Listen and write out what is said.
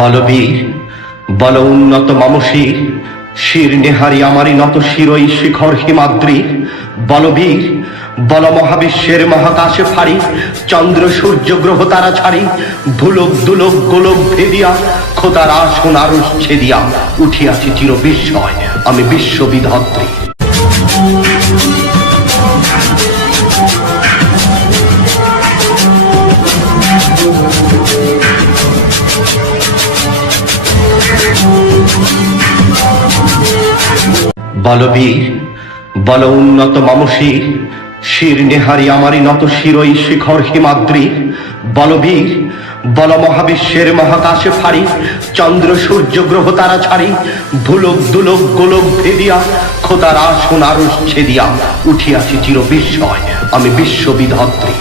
বলবীর বল উন্নত মামসীর শির নেহারি আমারই নত শিরই শিখর হিমাদ্রি। বলবীর বল মহাবিশ্বের মহাকাশে ফাড়ি চন্দ্র সূর্য গ্রহ তারা ছাড়ি ধুলক দুলক গোলক ভেদিয়া খোদার আসন আরশ ছেদিয়া উঠিয়াছি চির বিস্ময় আমি বিশ্ববিধাত্রী। বলবীর বল উন্নত মামসীর শির নেহারি আমারই নত শিরই শিখর হিমাদ্রি। বলবীর বল মহাবিশ্বের মহাকাশে ফাড়ি চন্দ্র সূর্য গ্রহ তারা ছাড়ি ধুলক দুলক গোলক ভেদিয়া খোদার আসন আরশ ছেদিয়া উঠিয়াছি চির বিস্ময় আমি বিশ্ববিধাত্রী।